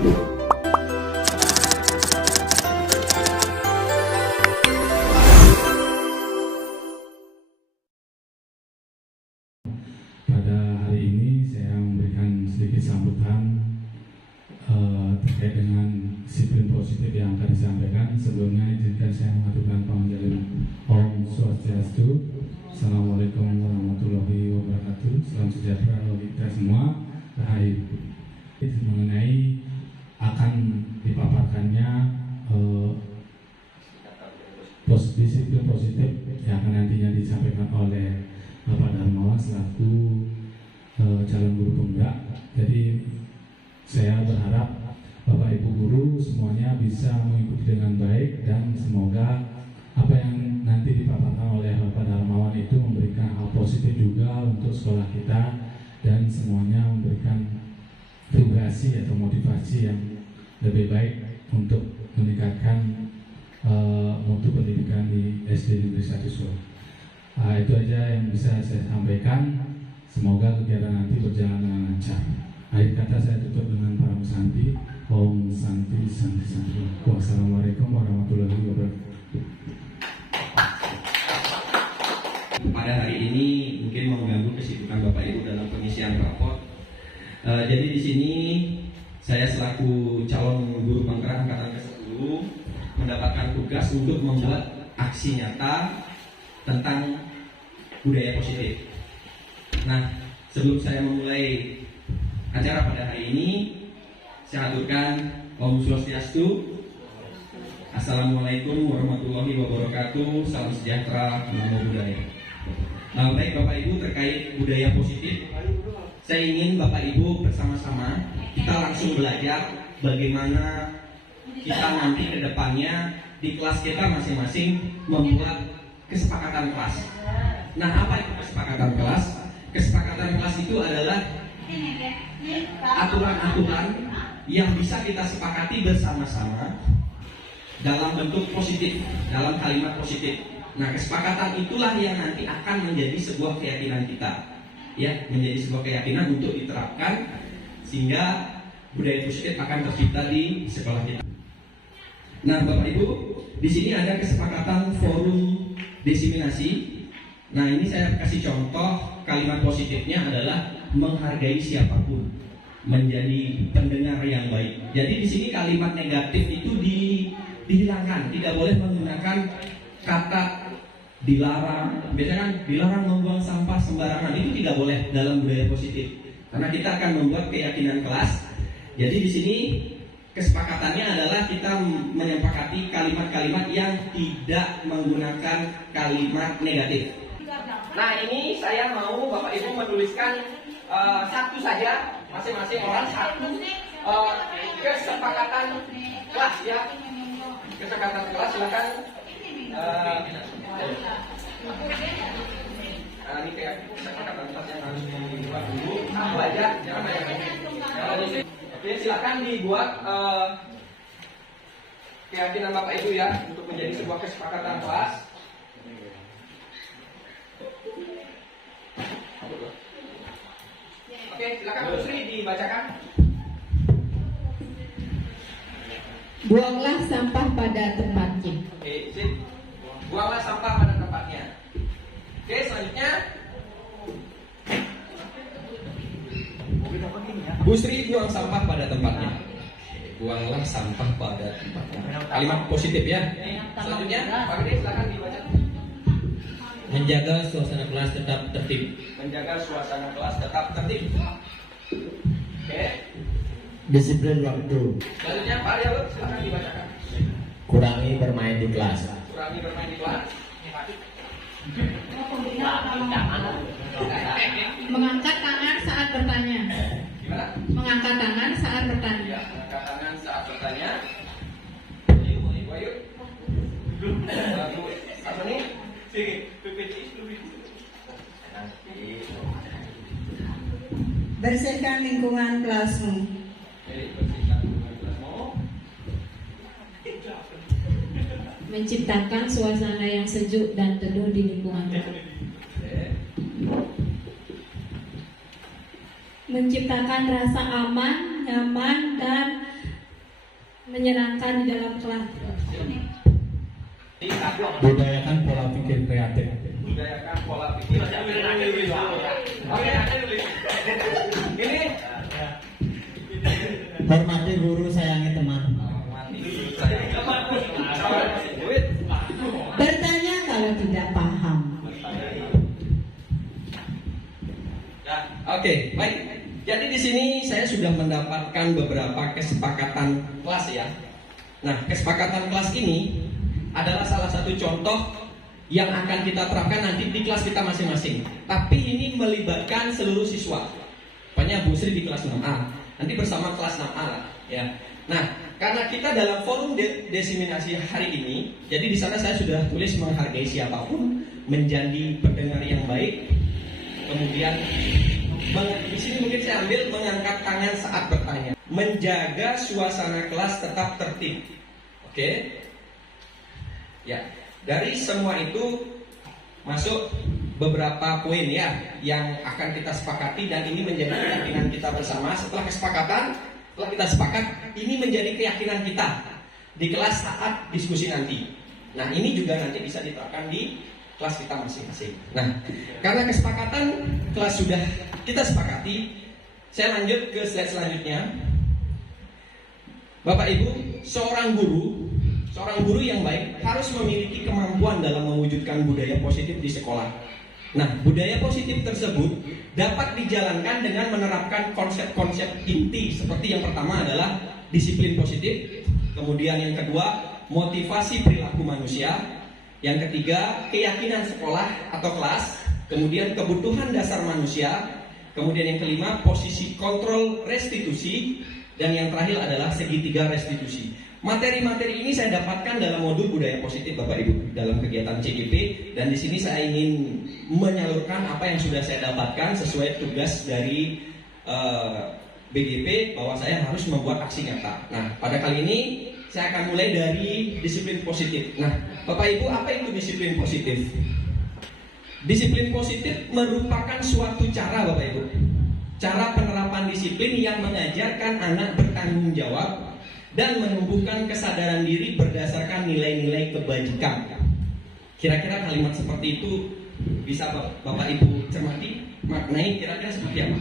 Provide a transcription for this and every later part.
Pada hari ini saya memberikan sedikit sambutan terkait dengan disiplin positif yang akan disampaikan. Sebelumnya izinkan saya mengaturkan panggilan Om Swastiastu. Assalamualaikum warahmatullahi wabarakatuh. Salam sejahtera bagi kita semua. Rahayu. Mengenai akan dipaparkannya disiplin positif yang akan nantinya disampaikan oleh Bapak Darmawan selaku calon guru pemuda. Jadi saya berharap Bapak Ibu guru semuanya bisa mengikuti dengan baik dan semoga apa yang nanti dipaparkan oleh Bapak Darmawan itu memberikan hal positif juga untuk sekolah kita dan semuanya memberikan vibrasi atau motivasi yang lebih baik untuk meningkatkan mutu pendidikan di SD Negeri 1 Solo. Itu aja yang bisa saya sampaikan. Semoga kegiatan nanti berjalan dengan lancar. Akhir kata saya tutup dengan para Santi. Om Santi Santi Santi. Wassalamualaikum warahmatullahi wabarakatuh. Pada hari ini mungkin mengganggu kesibukan Bapak Ibu dalam pengisian rapor. Jadi di sini saya selaku calon guru penggerak angkatan ke-10 mendapatkan tugas untuk membuat aksi nyata tentang budaya positif. Nah, sebelum saya memulai acara pada hari ini, saya aturkan Om Swastiastu. Assalamualaikum warahmatullahi wabarakatuh. Salam sejahtera, namo buddhaya. Baik Bapak Ibu, terkait budaya positif, saya ingin Bapak Ibu bersama-sama kita langsung belajar bagaimana kita nanti ke depannya di kelas kita masing-masing membuat kesepakatan kelas. Nah, apa itu kesepakatan kelas? Kesepakatan kelas itu adalah aturan-aturan yang bisa kita sepakati bersama-sama dalam bentuk positif, dalam kalimat positif. Nah, kesepakatan itulah yang nanti akan menjadi sebuah keyakinan kita, ya, menjadi sebuah keyakinan untuk diterapkan sehingga budaya positif akan tercipta di sekolah kita. Nah, Bapak Ibu, di sini ada kesepakatan forum diseminasi. Nah, ini saya kasih contoh kalimat positifnya adalah menghargai siapapun, menjadi pendengar yang baik. Jadi di sini kalimat negatif itu dihilangkan, tidak boleh menggunakan kata dilarang. Biasanya kan dilarang membuang sampah sembarangan, itu tidak boleh dalam budaya positif. Karena kita akan membuat keyakinan kelas. Jadi di sini kesepakatannya adalah kita menyepakati kalimat-kalimat yang tidak menggunakan kalimat negatif. Nah, ini saya mau Bapak Ibu menuliskan satu saja, masing-masing orang satu kesepakatan kelas, ya. Kesepakatan kelas, silakan. Ini kayak kesepakatan kelas yang harus dibuat dulu. Satu aja, jangan banyak. Oke, silakan dibuat keyakinan Bapak Ibu ya untuk menjadi sebuah kesepakatan kelas. Oke, silakan Bu Sri dibacakan. Buanglah sampah pada tempatnya. Oke, sip. Buanglah sampah pada tempatnya. Oke, selanjutnya Bu Sri buang sampah pada tempatnya. Buanglah sampah pada tempatnya. Kalimat positif ya. Selanjutnya, Pak Gede silakan dibaca. Menjaga suasana kelas tetap tertib. Menjaga suasana kelas tetap tertib. Oke. Disiplin waktu. Selanjutnya, Pak Arya, silakan dibacakan. Kurangi bermain di kelas. Kurangi bermain di kelas. Mengangkat tangan saat bertanya. Gimana? Mengangkat tangan saat bertanya. Ya, angkat tangan saat bertanya. Ayo. Apa nih? Bersihkan lingkungan kelasmu. Bersihkan lingkungan kelasmu. Menciptakan suasana yang sejuk dan teduh di lingkungan. Menciptakan rasa aman, nyaman, dan menyenangkan di dalam kelas. Budayakan pola pikir kreatif. Budayakan pola pikir. Oke, ini Hormati guru, sayangi teman. Bertanya kalau tidak paham. Oke, baik. Jadi di sini saya sudah mendapatkan beberapa kesepakatan kelas ya. Nah, kesepakatan kelas ini adalah salah satu contoh yang akan kita terapkan nanti di kelas kita masing-masing. Tapi ini melibatkan seluruh siswa. Pokoknya Bu Sri di kelas 6A. Nanti bersama kelas 6A lah, ya. Nah, karena kita dalam forum desiminasi hari ini, jadi di sana saya sudah tulis menghargai siapapun, menjadi pendengar yang baik. Kemudian di sini mungkin saya ambil mengangkat tangan saat bertanya, menjaga suasana kelas tetap tertib. Oke? Ya, dari semua itu masuk beberapa poin ya yang akan kita sepakati dan ini menjadi keyakinan kita bersama. Setelah kita sepakat, ini menjadi keyakinan kita di kelas saat diskusi nanti. Nah, ini juga nanti bisa diterapkan di kelas kita masing-masing. Nah, karena kesepakatan kelas sudah kita sepakati, saya lanjut ke slide selanjutnya. Bapak Ibu, seorang guru yang baik harus memiliki kemampuan dalam mewujudkan budaya positif di sekolah. Nah, budaya positif tersebut dapat dijalankan dengan menerapkan konsep-konsep inti seperti yang pertama adalah disiplin positif, kemudian yang kedua motivasi perilaku manusia, yang ketiga keyakinan sekolah atau kelas, kemudian kebutuhan dasar manusia, kemudian yang kelima posisi kontrol restitusi, dan yang terakhir adalah segitiga restitusi. Materi-materi ini saya dapatkan dalam modul budaya positif Bapak Ibu dalam kegiatan CGP, dan di sini saya ingin menyalurkan apa yang sudah saya dapatkan sesuai tugas dari BGP bahwa saya harus membuat aksi nyata. Nah, pada kali ini saya akan mulai dari disiplin positif. Nah, Bapak Ibu, apa itu disiplin positif? Disiplin positif merupakan suatu cara Bapak Ibu, cara penerapan disiplin yang mengajarkan anak bertanggung jawab dan menumbuhkan kesadaran diri berdasarkan nilai-nilai kebajikan. Kira-kira kalimat seperti itu bisa Bapak Ibu cermati, maknai kira-kira seperti apa?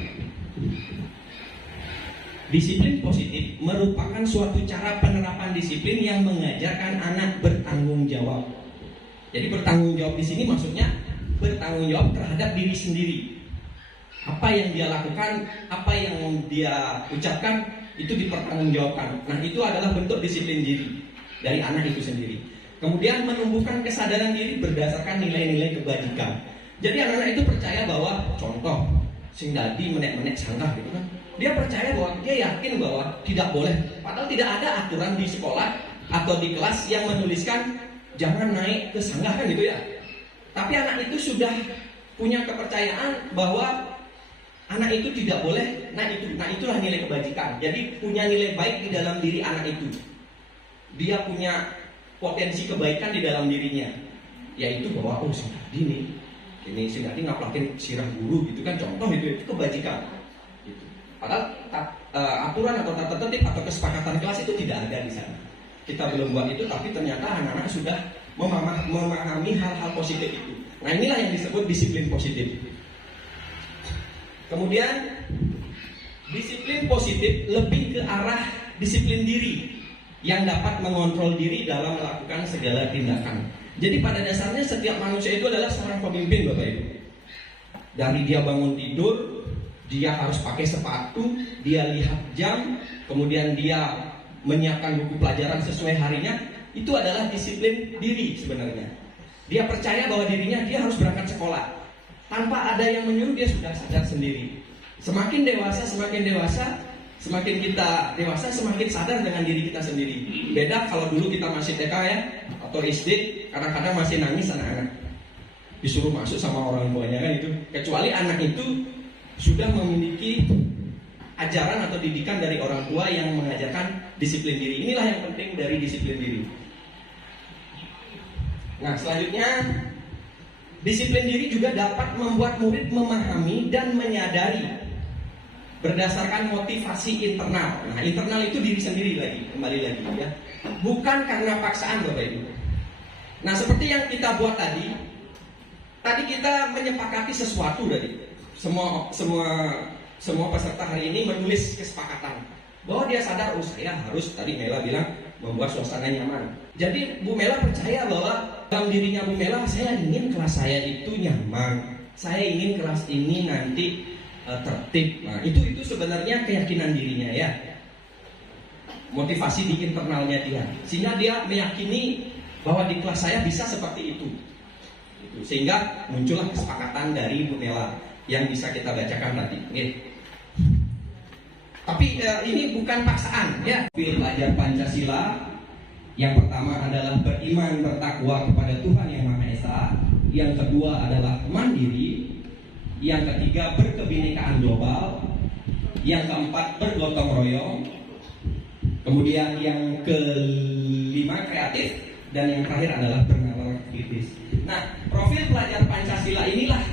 Disiplin positif merupakan suatu cara penerapan disiplin yang mengajarkan anak bertanggung jawab. Jadi bertanggung jawab di sini maksudnya bertanggung jawab terhadap diri sendiri. Apa yang dia lakukan, apa yang dia ucapkan, itu dipertanggungjawabkan. Nah, itu adalah bentuk disiplin diri dari anak itu sendiri. Kemudian menumbuhkan kesadaran diri berdasarkan nilai-nilai kebajikan. Jadi anak-anak itu percaya bahwa, contoh, sing dadi menek-menek sanggah gitu kan. Dia percaya bahwa, dia yakin bahwa tidak boleh. Padahal tidak ada aturan di sekolah atau di kelas yang menuliskan jangan naik ke sanggah kan gitu ya. Tapi anak itu sudah punya kepercayaan bahwa anak itu tidak boleh, nah itulah nilai kebajikan. Jadi punya nilai baik di dalam diri anak itu. Dia punya potensi kebaikan di dalam dirinya, yaitu bahwa si Dadi ini si Dadi ngaplakin sirah guru gitu kan, contoh itu kebajikan. Gitu. Padahal aturan atau tata tertib atau kesepakatan kelas itu tidak ada di sana. Kita belum buat itu, tapi ternyata anak-anak sudah memahami hal-hal positif itu. Nah, inilah yang disebut disiplin positif. Kemudian disiplin positif lebih ke arah disiplin diri yang dapat mengontrol diri dalam melakukan segala tindakan. Jadi pada dasarnya setiap manusia itu adalah seorang pemimpin Bapak Ibu. Dari dia bangun tidur, dia harus pakai sepatu, dia lihat jam, kemudian dia menyiapkan buku pelajaran sesuai harinya. Itu adalah disiplin diri sebenarnya. Dia percaya bahwa dirinya dia harus berangkat sekolah. Tanpa ada yang menyuruh, dia sudah sadar sendiri. Semakin kita dewasa, semakin sadar dengan diri kita sendiri. Beda kalau dulu kita masih TK ya, atau SD, kadang-kadang masih nangis anak-anak. Disuruh masuk sama orang tuanya kan itu. Kecuali anak itu sudah memiliki ajaran atau didikan dari orang tua yang mengajarkan disiplin diri. Inilah yang penting dari disiplin diri. Nah, selanjutnya disiplin diri juga dapat membuat murid memahami dan menyadari berdasarkan motivasi internal. Nah, internal itu diri sendiri lagi, kembali lagi ya. Bukan karena paksaan Bapak Ibu. Nah, seperti yang kita buat tadi kita menyepakati sesuatu tadi. Semua peserta hari ini menulis kesepakatan bahwa dia sadar, saya harus, tadi Mela bilang, membuat suasana nyaman. Jadi Bu Mela percaya bahwa dalam dirinya Bu Mela, saya ingin kelas saya itu nyaman. Saya ingin kelas ini nanti tertib. Nah, itu sebenarnya keyakinan dirinya ya. Motivasi di internalnya dia. Sehingga dia meyakini bahwa di kelas saya bisa seperti itu. Sehingga muncullah kesepakatan dari Bu Mela yang bisa kita bacakan tadi. Tapi ini bukan paksaan ya. Belajar Pancasila yang pertama adalah beriman bertakwa kepada Tuhan Yang Maha Esa. Yang kedua adalah mandiri. Yang ketiga berkebinekaan global. Yang keempat bergotong royong. Kemudian yang kelima kreatif. Dan yang terakhir adalah bernalar kritis. Nah, profil pelajar Pancasila inilah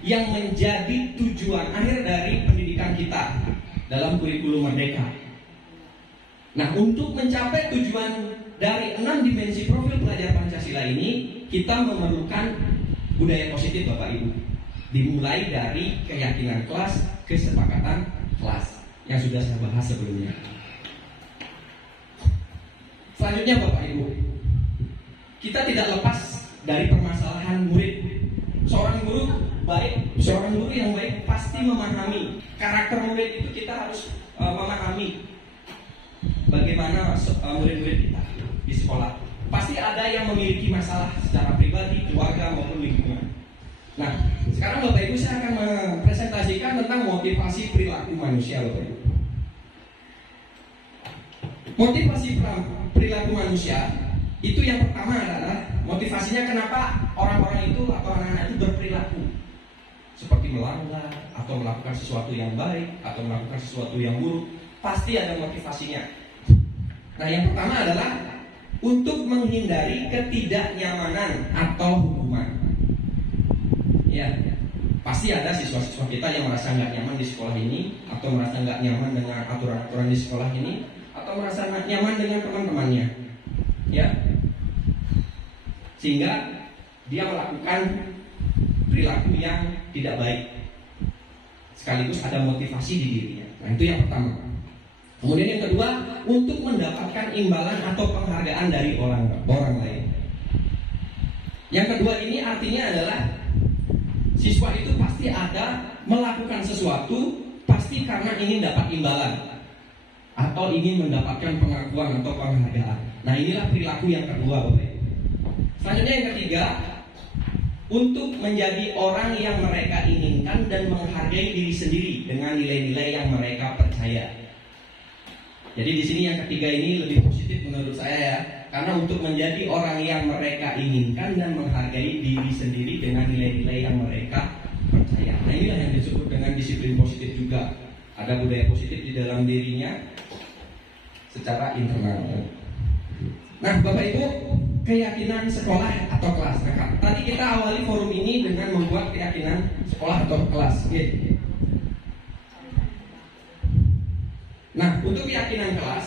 yang menjadi tujuan akhir dari pendidikan kita dalam kurikulum Merdeka. Nah, untuk mencapai tujuan dari 6 dimensi profil pelajar Pancasila ini, kita memerlukan budaya positif Bapak Ibu. Dimulai dari keyakinan kelas, kesepakatan kelas yang sudah saya bahas sebelumnya. Selanjutnya Bapak Ibu, kita tidak lepas dari permasalahan murid. Seorang guru yang baik pasti memahami karakter murid itu. Kita harus memahami bagaimana murid-murid kita di sekolah. Pasti ada yang memiliki masalah secara pribadi, keluarga maupun lingkungan. Nah, sekarang Bapak Ibu saya akan mempresentasikan tentang motivasi perilaku manusia Bapak Ibu. Motivasi perilaku manusia itu yang pertama adalah motivasinya kenapa orang-orang itu atau anak-anak itu berperilaku seperti melanggar atau melakukan sesuatu yang baik atau melakukan sesuatu yang buruk, pasti ada motivasinya. Nah, yang pertama adalah untuk menghindari ketidaknyamanan atau hukuman. Ya, pasti ada siswa-siswa kita yang merasa nggak nyaman di sekolah ini, atau merasa nggak nyaman dengan aturan-aturan di sekolah ini, atau merasa nggak nyaman dengan teman-temannya. Ya, sehingga dia melakukan perilaku yang tidak baik, sekaligus ada motivasi di dirinya. Nah, itu yang pertama. Kemudian yang kedua, untuk mendapatkan imbalan atau penghargaan dari orang lain. Yang kedua ini artinya adalah siswa itu pasti ada melakukan sesuatu pasti karena ingin dapat imbalan atau ingin mendapatkan pengakuan atau penghargaan. Nah, inilah perilaku yang kedua Bapak Ibu. Selanjutnya yang ketiga, untuk menjadi orang yang mereka inginkan dan menghargai diri sendiri dengan nilai-nilai yang mereka percaya. Jadi di sini yang ketiga ini lebih positif menurut saya ya, karena untuk menjadi orang yang mereka inginkan dan menghargai diri sendiri dengan nilai-nilai yang mereka percaya. Nah, inilah yang disebut dengan disiplin positif juga. Ada budaya positif di dalam dirinya secara internal. Nah, Bapak Ibu, keyakinan sekolah atau kelas. Nah, tadi kita awali forum ini dengan membuat keyakinan sekolah atau kelas. Nah, untuk keyakinan kelas,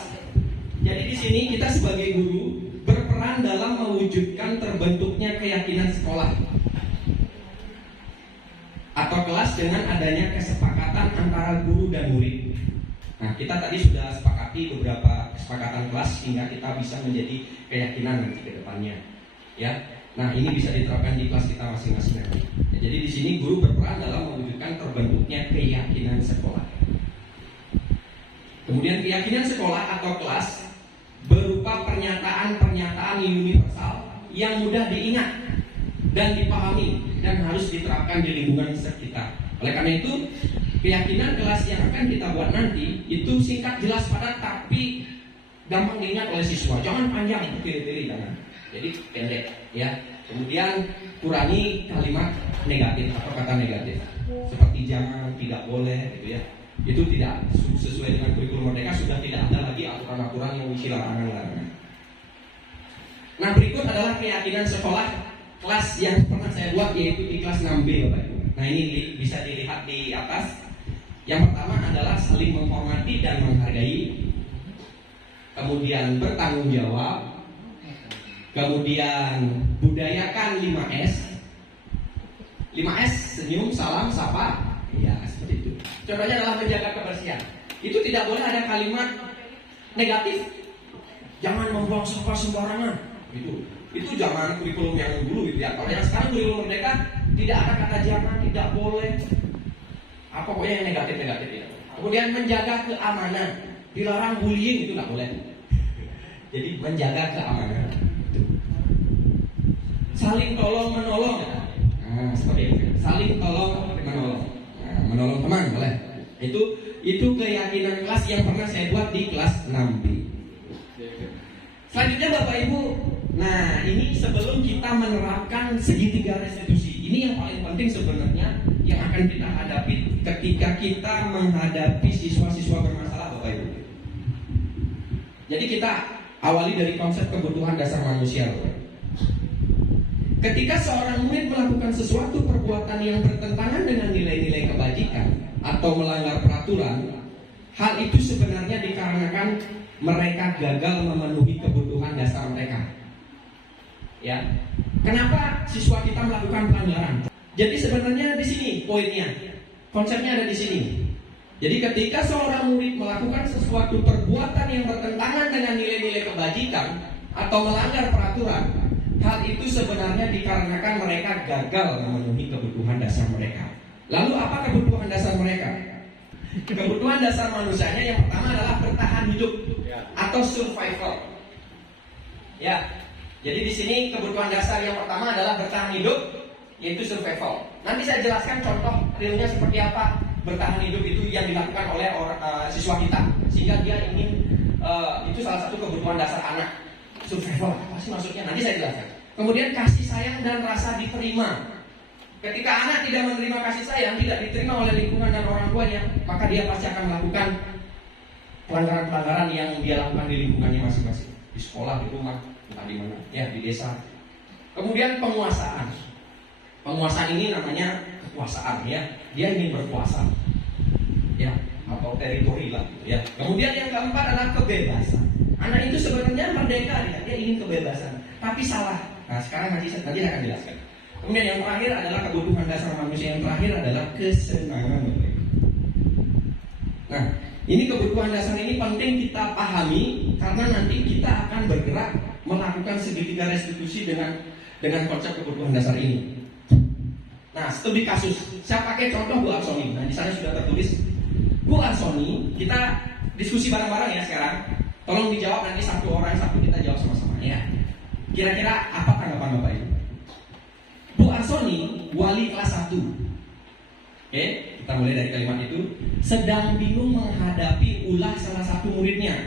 jadi di sini kita sebagai guru berperan dalam mewujudkan terbentuknya keyakinan sekolah atau kelas dengan adanya kesepakatan antara guru dan murid. Nah, kita tadi sudah sepakati beberapa kesepakatan kelas sehingga kita bisa menjadi keyakinan nanti ke depannya. Ya. Nah, ini bisa diterapkan di kelas kita masing-masing nanti. Ya, jadi di sini guru berperan dalam mewujudkan terbentuknya keyakinan sekolah. Kemudian keyakinan sekolah atau kelas berupa pernyataan-pernyataan universal yang mudah diingat dan dipahami dan harus diterapkan di lingkungan sekitar. Oleh karena itu, keyakinan kelas yang akan kita buat nanti itu singkat, jelas, padat, tapi gampang diingat oleh siswa. Jangan panjang, pilih-pilih, jangan. Jadi pendek, ya. Kemudian kurangi kalimat negatif atau kata negatif, seperti jangan, tidak boleh, gitu ya. Itu tidak sesuai dengan kurikulum Merdeka, sudah tidak ada lagi aturan-aturan yang isi larangan-larangan. Nah, berikut adalah keyakinan sekolah kelas yang pernah saya buat, yaitu di kelas 6B Bapak Ibu. Nah, ini bisa dilihat di atas. Yang pertama adalah saling menghormati dan menghargai, kemudian bertanggung jawab, kemudian budayakan 5S. 5S, senyum, salam, sapa, ya seperti itu. Contohnya adalah menjaga kebersihan. Itu tidak boleh ada kalimat negatif. Jangan membuang sampah sembarangan. Itu zaman kurikulum yang dulu gitu ya. Kalau yang sekarang kurikulum Merdeka tidak ada kata jangan, tidak boleh. Apa pokoknya yang negatif-negatif ya. Kemudian menjaga keamanan, dilarang bullying, itu nggak boleh. Jadi menjaga keamanan. Saling tolong menolong. Nah, seperti itu. Saling tolong menolong. Nah, menolong teman boleh. Itu keyakinan kelas yang pernah saya buat di kelas 6B. Selanjutnya Bapak Ibu, nah ini sebelum kita menerapkan segitiga restitusi, ini yang paling penting sebenarnya yang akan kita hadapi ketika kita menghadapi siswa-siswa bermasalah Bapak Ibu. Jadi kita awali dari konsep kebutuhan dasar manusia Bapak Ibu. Ketika seorang murid melakukan sesuatu perbuatan yang bertentangan dengan nilai-nilai kebajikan atau melanggar peraturan, hal itu sebenarnya dikarenakan mereka gagal memenuhi kebutuhan dasar mereka. Ya, kenapa siswa kita melakukan pelanggaran? Jadi sebenarnya di sini poinnya, konsepnya ada di sini. Jadi ketika seorang murid melakukan sesuatu perbuatan yang bertentangan dengan nilai-nilai kebajikan atau melanggar peraturan, hal itu sebenarnya dikarenakan mereka gagal memenuhi kebutuhan dasar mereka. Lalu apa kebutuhan dasar mereka? Kebutuhan dasar manusianya yang pertama adalah bertahan hidup atau survival. Ya, jadi di sini kebutuhan dasar yang pertama adalah bertahan hidup, yaitu survival. Nanti saya jelaskan contoh realnya seperti apa bertahan hidup itu yang dilakukan oleh siswa kita, sehingga dia ingin itu salah satu kebutuhan dasar anak. Survival, apa sih maksudnya? Nanti saya jelaskan. Kemudian kasih sayang dan rasa diterima. Ketika anak tidak menerima kasih sayang, tidak diterima oleh lingkungan dan orang tuanya, maka dia pasti akan melakukan pelanggaran-pelanggaran yang dia lakukan di lingkungannya masing-masing, di sekolah, di rumah, entah di mana, ya di desa. Kemudian penguasaan. Penguasaan ini namanya kekuasaan, ya. Dia ingin berkuasa, ya, atau teritori lah, gitu, ya. Kemudian yang keempat adalah kebebasan. Anak itu sebenarnya merdeka, dia ingin kebebasan, tapi salah. Nah, sekarang nanti saya akan jelaskan. Kemudian yang terakhir adalah kebutuhan dasar manusia, yang terakhir adalah kesenangan. Nah, ini kebutuhan dasar ini penting kita pahami karena nanti kita akan bergerak melakukan segitiga restitusi dengan konsep kebutuhan dasar ini. Nah, studi kasus, saya pakai contoh Bu Arsoni. Nah, di sana sudah tertulis Bu Arsoni. Kita diskusi bareng-bareng ya sekarang. Tolong dijawab nanti satu orang satu, kita jawab sama-sama ya. Kira-kira apa tanggapan Bapak Ibu? Bu Arsoni, wali kelas 1. Oke, kita mulai dari kalimat itu. Sedang bingung menghadapi ulah salah satu muridnya.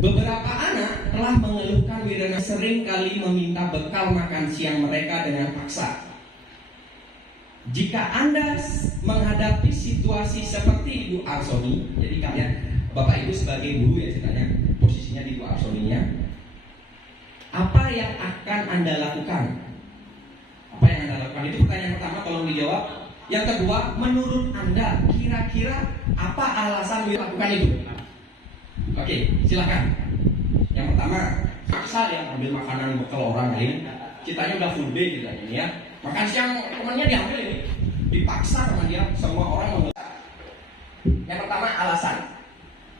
Beberapa anak telah mengeluhkan Wirana sering kali meminta bekal makan siang mereka dengan paksa. Jika Anda menghadapi situasi seperti Bu Arsoni, jadi kalian, Bapak Ibu sebagai guru ya ceritanya, posisinya di Bu Arsoninya, apa yang akan Anda lakukan? Apa yang Anda lakukan? Itu pertanyaan pertama, tolong dijawab. Yang kedua, menurut Anda kira-kira apa alasan melakukan itu? Oke, silakan. Yang pertama, paksa yang ambil makanan bekal orang lain. Kitanya udah full day gitu ya. Makan siang temannya diambil ini, dipaksa sama dia, semua orang mengelak. Yang pertama, alasan.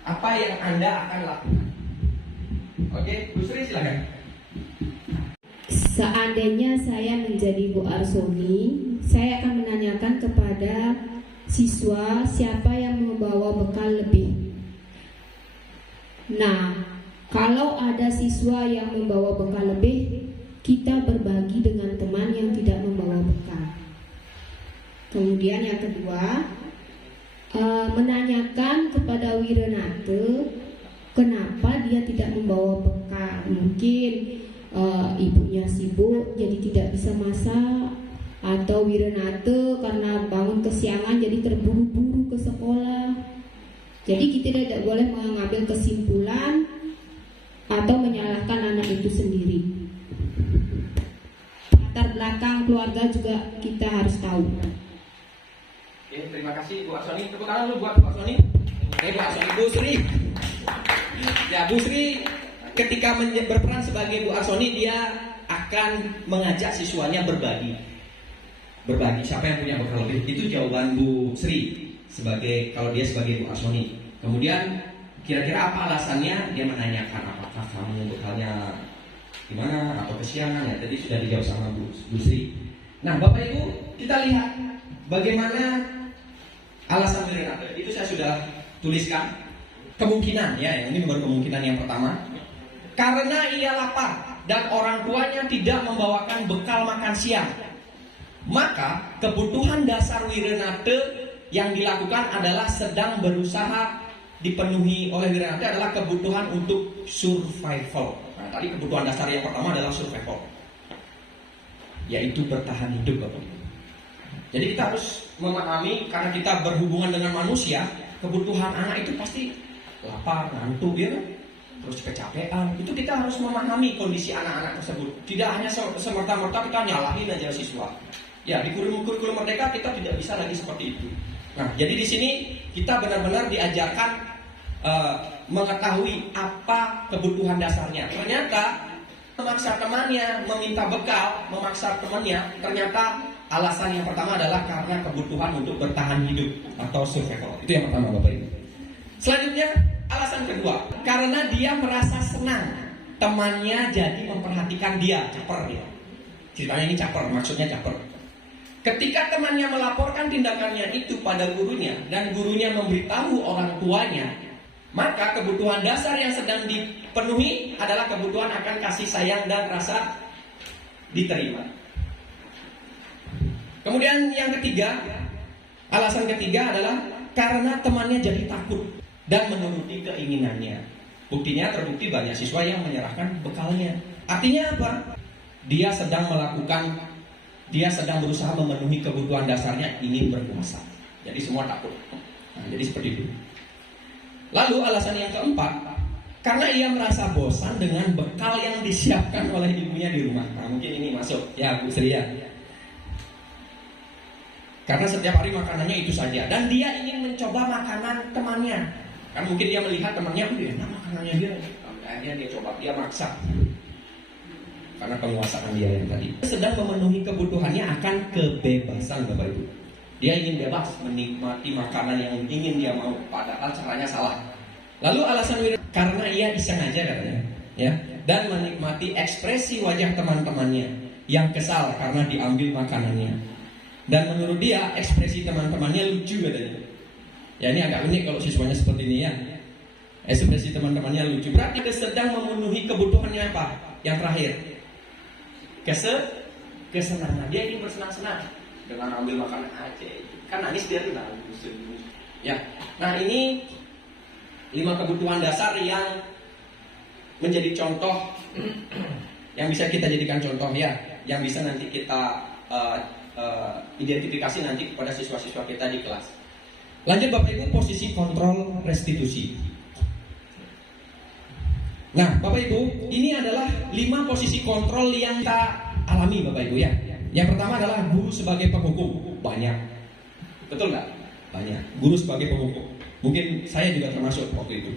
Apa yang Anda akan lakukan? Oke, Bu Sri silakan. Seandainya saya menjadi Bu Arsoni, saya akan menanyakan kepada siswa siapa yang membawa bekal lebih. Nah, kalau ada siswa yang membawa bekal lebih, kita berbagi dengan teman yang tidak membawa bekal. Kemudian yang kedua, menanyakan kepada Wiranata kenapa dia tidak membawa bekal. Mungkin ibunya sibuk jadi tidak bisa masak, atau Wiranata karena bangun kesiangan jadi terburu-buru ke sekolah. Jadi kita tidak boleh mengambil kesimpulan atau menyalahkan anak itu sendiri. Latar belakang keluarga juga kita harus tahu. Terima terima kasih Bu Arsoni. Tepuk tangan dulu buat Bu Arsoni. Bu Arsoni, Bu Sri. Ya, Bu Sri ketika berperan sebagai Bu Arsoni, dia akan mengajak siswanya berbagi. Siapa yang punya bekal lebih? Itu jawaban Bu Sri kalau dia sebagai Bu Arsoni. Kemudian kira-kira apa alasannya? Dia menanyakan apakah kamu bekalnya gimana atau kesiangan ya. Tadi sudah dijawab sama Bu Sri. Nah, Bapak Ibu, kita lihat bagaimana alasan Wiranata. Itu saya sudah tuliskan. Kemungkinan ya, ini baru kemungkinan yang pertama. Karena ia lapar dan orang tuanya tidak membawakan bekal makan siang, maka kebutuhan dasar Wiranata yang dilakukan adalah sedang berusaha dipenuhi oleh Wiranata adalah kebutuhan untuk survival. Nah, tadi kebutuhan dasar yang pertama adalah survival, yaitu bertahan hidup, Bapak Ibu. Jadi kita harus memahami, karena kita berhubungan dengan manusia, kebutuhan anak itu pasti lapar, ngantuk, ya, terus kecapean. Itu kita harus memahami kondisi anak-anak tersebut. Tidak hanya semerta-merta kita nyalahin aja siswa. Ya, di kurikulum Merdeka kita tidak bisa lagi seperti itu. Nah, jadi di sini kita benar-benar diajarkan mengetahui apa kebutuhan dasarnya. Ternyata memaksa temannya meminta bekal, memaksa temannya, ternyata alasan yang pertama adalah karena kebutuhan untuk bertahan hidup atau survival. Itu yang pertama, Bapak Ibu. Selanjutnya, alasan kedua, karena dia merasa senang temannya jadi memperhatikan dia. Caper dia. Ceritanya ini caper, maksudnya caper. Ketika temannya melaporkan tindakannya itu pada gurunya dan gurunya memberitahu orang tuanya, maka kebutuhan dasar yang sedang dipenuhi adalah kebutuhan akan kasih sayang dan rasa diterima. Kemudian yang ketiga, alasan ketiga adalah karena temannya jadi takut dan menuruti keinginannya. Buktinya terbukti banyak siswa yang menyerahkan bekalnya. Artinya apa? Dia sedang berusaha memenuhi kebutuhan dasarnya, ingin berkuasa. Jadi semua takut. Nah, jadi seperti itu. Lalu alasan yang keempat, karena ia merasa bosan dengan bekal yang disiapkan oleh ibunya di rumah. Nah, mungkin ini masuk ya, Bu Sri ya. Karena setiap hari makanannya itu saja, dan dia ingin mencoba makanan temannya. Kan mungkin dia melihat temannya enak makanannya dia, akhirnya dia coba, dia maksa. Karena penguasaan dia yang tadi sedang memenuhi kebutuhannya akan kebebasan, Bapak Ibu. Dia ingin bebas menikmati makanan yang ingin dia mau, padahal caranya salah. Lalu alasan karena ia iseng aja katanya, ya, dan menikmati ekspresi wajah teman-temannya yang kesal karena diambil makanannya. Dan menurut dia ekspresi teman-temannya lucu katanya. Ya, ini agak unik kalau siswanya seperti ini ya. Ekspresi teman-temannya lucu. Berarti dia sedang memenuhi kebutuhannya apa? Yang terakhir, kesenangan. Dia ingin bersenang-senang dengan ambil makanan aja. Kan nangis dia tuh nangis. Ya. Nah, ini 5 kebutuhan dasar yang menjadi contoh yang bisa kita jadikan contoh ya, yang bisa nanti kita identifikasi nanti kepada siswa-siswa kita di kelas. Lanjut Bapak Ibu, posisi kontrol restitusi. Nah Bapak Ibu, ini adalah 5 posisi kontrol yang kita alami Bapak Ibu ya. Yang pertama adalah guru sebagai penghukum. Banyak, betul nggak? Banyak. Guru sebagai penghukum. Mungkin saya juga termasuk waktu itu.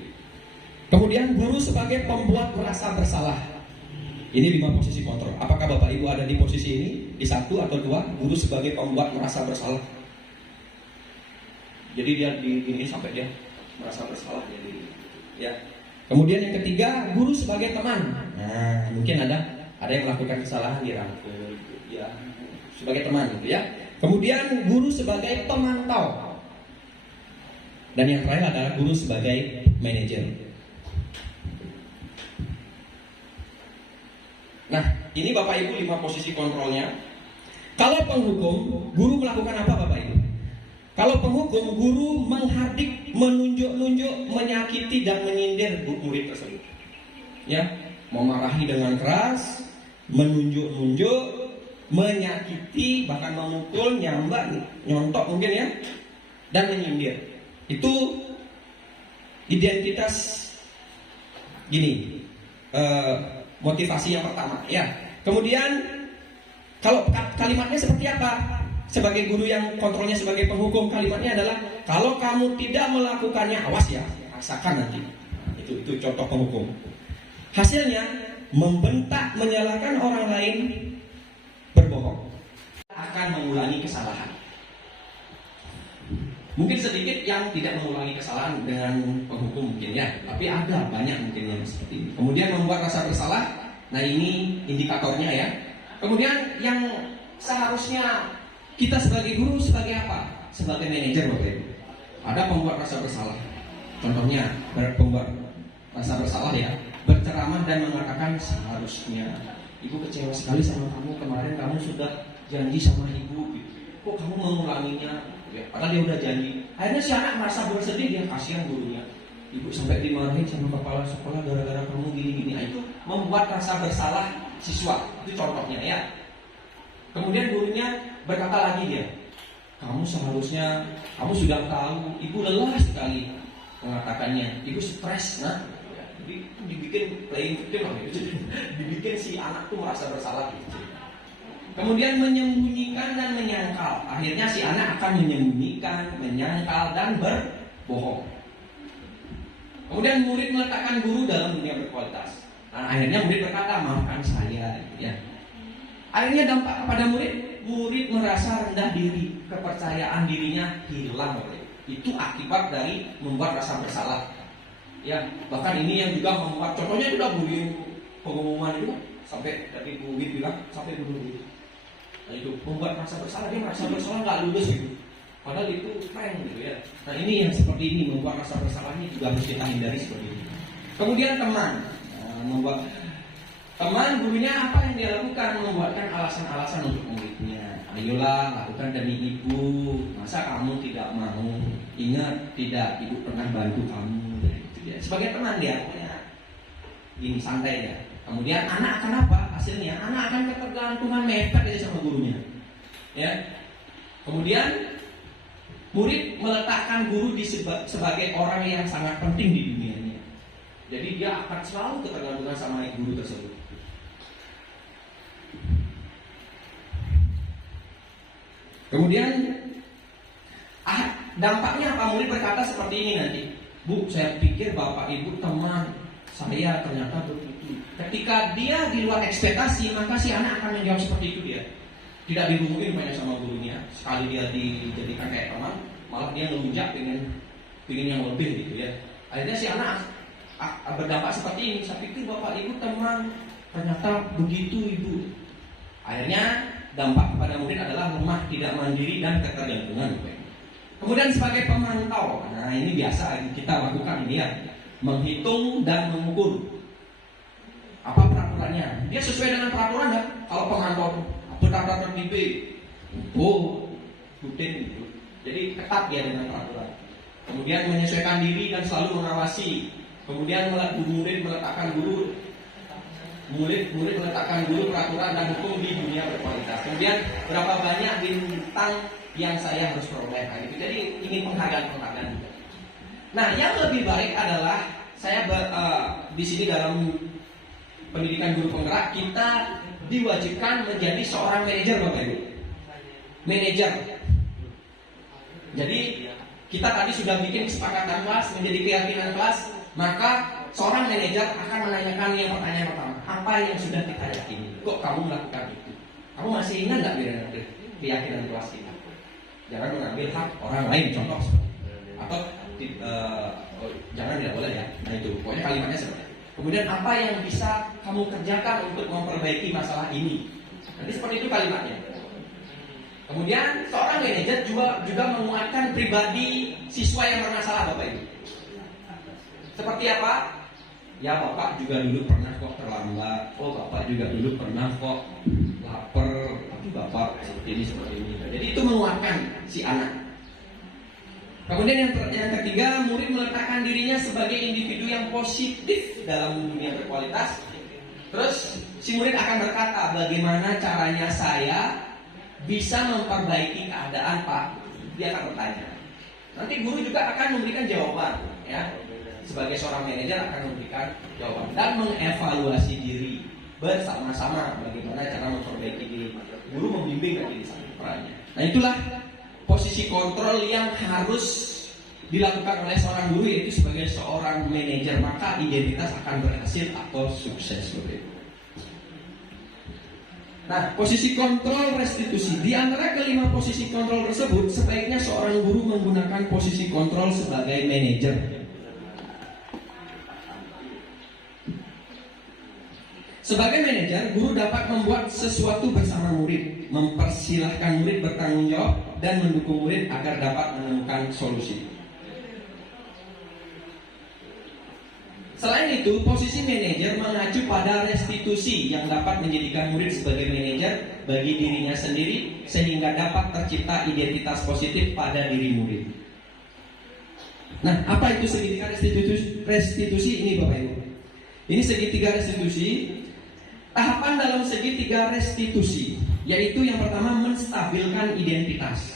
Kemudian guru sebagai pembuat merasa bersalah. Ini 5 posisi kontrol. Apakah Bapak Ibu ada di posisi ini? Di 1 atau 2, guru sebagai pembuat merasa bersalah. Jadi dia ini sampai dia merasa bersalah. Jadi, ya. Kemudian yang ketiga, guru sebagai teman. Nah, mungkin ada yang melakukan kesalahan dirangkul, ya, sebagai teman, gitu ya. Kemudian guru sebagai pemantau. Dan yang terakhir adalah guru sebagai manajer. Nah, ini Bapak Ibu 5 posisi kontrolnya. Kalau penghukum, guru melakukan apa Bapak Ibu? Kalau penghukum, guru menghardik, menunjuk-nunjuk, menyakiti dan menyindir murid tersebut. Ya, memarahi dengan keras, menunjuk-nunjuk, menyakiti, bahkan memukul, nyambak, nyontok mungkin ya, dan menyindir. Itu identitas gini. Motivasi yang pertama ya. Kemudian kalau kalimatnya seperti apa? sebagai guru yang kontrolnya sebagai penghukum, kalimatnya adalah kalau kamu tidak melakukannya, awas ya, paksakan nanti. Itu contoh penghukum. Hasilnya membentak, menyalahkan orang lain, berbohong, akan mengulangi kesalahan. Mungkin sedikit yang tidak mengulangi kesalahan dengan penghukum mungkin ya, tapi ada banyak mungkin yang seperti ini. Kemudian membuat rasa bersalah. Nah ini indikatornya ya. Kemudian yang seharusnya kita sebagai guru sebagai apa? Sebagai manajer Bapak Ibu. Ada pembuat rasa bersalah. Contohnya pembuat rasa bersalah ya, berceramah dan mengatakan seharusnya ibu kecewa sekali sama kamu, kemarin kamu sudah janji sama ibu gitu. Kok kamu mengulanginya? Ya, padahal dia udah janji. Akhirnya si anak merasa bersedih, dia kasihan gurunya. Ibu sampai dimarahin sama kepala sekolah gara-gara kamu gini-gini. Nah, itu membuat rasa bersalah siswa. Itu contohnya ya. Kemudian gurunya berkata lagi dia, kamu seharusnya, kamu sudah tahu, ibu lelah sekali mengatakannya, ibu stres. Nah, jadi dibikin playing victim lah gitu. Dibikin si anak tuh merasa bersalah gitu. Kemudian menyembunyikan dan menyangkal. Akhirnya si anak akan menyembunyikan, menyangkal dan berbohong. Kemudian murid meletakkan guru dalam dunia berkualitas. Nah, akhirnya murid berkata, maafkan saya ya. Akhirnya dampak kepada murid merasa rendah diri, kepercayaan dirinya hilang. Itu akibat dari membuat rasa bersalah. Ya, bahkan ini yang juga membuat, contohnya itu udah bullying pengumuman itu sampai dari Bu Wid bilang sampai bunuh. Nah itu membuat rasa bersalah, dia merasa bersalah nggak lulus gitu. Padahal itu keren gitu ya. Nah ini yang seperti ini membuat rasa bersalahnya juga harus kita hindari seperti ini. Kemudian teman, membuat teman gurunya apa yang dia lakukan, membuatkan alasan-alasan untuk muridnya. Ayolah lakukan demi ibu, masa kamu tidak mau? Ingat tidak, ibu pernah bantu kamu. Gitu ya. Sebagai teman dia, ini santai ya. Kemudian anak akan apa hasilnya? Anak akan ketergantungan mepet aja sama gurunya. Ya. Kemudian murid meletakkan guru sebagai orang yang sangat penting di dunianya. Jadi dia akan selalu ketergantungan sama guru tersebut. Kemudian dampaknya apa? Murid berkata seperti ini nanti. Bu, saya pikir bapak ibu teman saya, ternyata begitu. Ketika dia di luar ekspektasi, maka si anak akan menjawab seperti itu dia. Tidak dihubungin banyak sama gurunya. Sekali dia dijadikan kayak teman, malah dia ngelunjak pengen yang lebih gitu ya. Akhirnya si anak berdampak seperti ini. Saya pikir bapak ibu teman, ternyata begitu ibu. Akhirnya dampak kepada murid adalah lemah, tidak mandiri dan ketergantungan. Kemudian sebagai pemantau, nah ini biasa kita lakukan ini ya, menghitung dan mengukur apa peraturannya. Dia sesuai dengan peraturan ya. Kalau pemantau benar-benar tertipe, ikutin gitu. Jadi ketat dia dengan peraturan. Kemudian menyesuaikan diri dan selalu mengawasi. Kemudian murid meletakkan guru peraturan dan hukum di dunia berkualitas. Kemudian berapa banyak bintang yang saya harus peroleh. Gitu. Jadi ingin penghargaan. Nah, yang lebih baik adalah saya di sini dalam pendidikan guru penggerak kita diwajibkan menjadi seorang manajer Bapak Ibu. Manajer. Jadi kita tadi sudah bikin kesepakatan kelas menjadi keyakinan kelas, maka seorang manajer akan menanyakan yang pertanyaan pertama, apa yang sudah kita yakini? Kok kamu melakukan itu? Kamu masih ingat nggak keyakinan kelas kita? Jangan mengambil hak orang lain, contoh seperti itu. Atau jangan, tidak boleh ya. Nah itu, pokoknya kalimatnya seperti itu. Kemudian apa yang bisa kamu kerjakan untuk memperbaiki masalah ini? Nanti seperti itu kalimatnya. Kemudian seorang manajer juga menguatkan pribadi siswa yang bermasalah Bapak Ibu. Seperti apa? Ya Bapak juga dulu pernah kok terlambat. Oh Bapak juga dulu pernah kok lapar. Tapi Bapak seperti ini. Jadi itu menguatkan si anak. Kemudian yang ketiga, murid meletakkan dirinya sebagai individu yang positif dalam dunia berkualitas. Terus si murid akan berkata, bagaimana caranya saya bisa memperbaiki keadaan Pak? Dia akan bertanya. Nanti guru juga akan memberikan jawaban, ya. Sebagai seorang manajer akan memberikan jawaban dan mengevaluasi diri bersama-sama bagaimana cara memperbaiki diri. Guru membimbing nanti di sana perannya. Nah itulah posisi kontrol yang harus dilakukan oleh seorang guru, yaitu sebagai seorang manajer, maka identitas akan berhasil atau sukses. Nah, posisi kontrol restitusi. Di antara kelima posisi kontrol tersebut, sebaiknya seorang guru menggunakan posisi kontrol sebagai manajer. Sebagai manajer, guru dapat membuat sesuatu bersama murid, mempersilahkan murid bertanggung jawab, dan mendukung murid agar dapat menemukan solusi. Selain itu, posisi manajer mengacu pada restitusi yang dapat menjadikan murid sebagai manajer bagi dirinya sendiri, sehingga dapat tercipta identitas positif pada diri murid. Nah, apa itu segitiga restitusi ini, Bapak Ibu? Ini segitiga restitusi. Tahapan dalam segitiga restitusi, yaitu yang pertama menstabilkan identitas,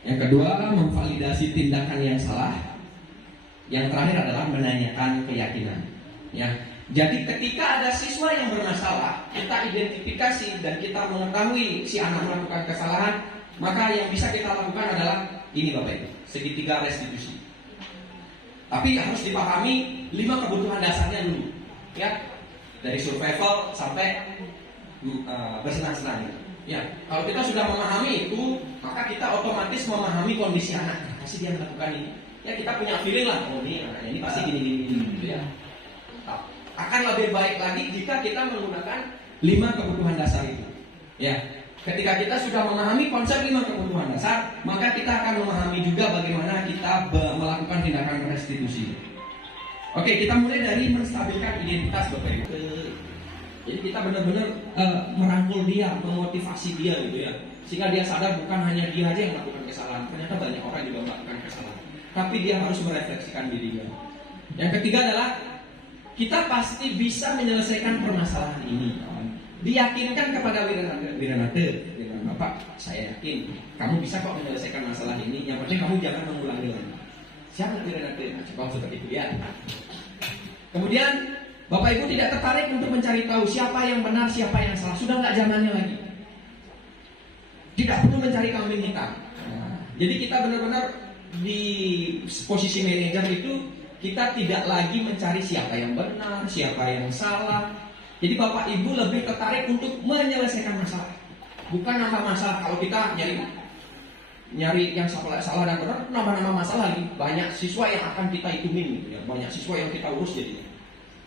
yang kedua memvalidasi tindakan yang salah, yang terakhir adalah menanyakan keyakinan. Ya, jadi ketika ada siswa yang bermasalah, kita identifikasi dan kita mengetahui si anak melakukan kesalahan, maka yang bisa kita lakukan adalah ini, Bapak Ibu, segitiga restitusi. Tapi harus dipahami 5 kebutuhan dasarnya dulu, ya. Dari survival sampai bersenang-senang. Ya, kalau kita sudah memahami itu, maka kita otomatis memahami kondisi anak. Kenapa sih dia melakukan ini? Ya, kita punya feeling lah, oh ini anaknya ini pasti gini gitu ya. Akan lebih baik lagi jika kita menggunakan 5 kebutuhan dasar itu. Ya, ketika kita sudah memahami konsep 5 kebutuhan dasar, maka kita akan memahami juga bagaimana kita melakukan tindakan restitusi. Oke, kita mulai dari menstabilkan identitas, Bapak Ibu. Jadi kita benar-benar merangkul dia, memotivasi dia gitu ya, sehingga dia sadar bukan hanya dia aja yang melakukan kesalahan, ternyata banyak orang juga melakukan kesalahan. Tapi dia harus merefleksikan dirinya. Yang ketiga adalah kita pasti bisa menyelesaikan permasalahan ini. Diyakinkan kepada Wiranate, Bapak, saya yakin kamu bisa kok menyelesaikan masalah ini. Yang penting kamu jangan mengulangi lagi. Siapa Wiranate? Cukup seperti itu ya. Kemudian Bapak Ibu tidak tertarik untuk mencari tahu siapa yang benar, siapa yang salah. Sudah nggak zamannya lagi. Tidak perlu mencari kambing hitam. Jadi kita benar-benar di posisi manajer itu kita tidak lagi mencari siapa yang benar, siapa yang salah. Jadi Bapak Ibu lebih tertarik untuk menyelesaikan masalah, bukan nambah masalah. Kalau kita nyari yang salah dan benar, nambah masalah lagi. Banyak siswa yang akan kita hitungin gitu ya. Banyak siswa yang kita urus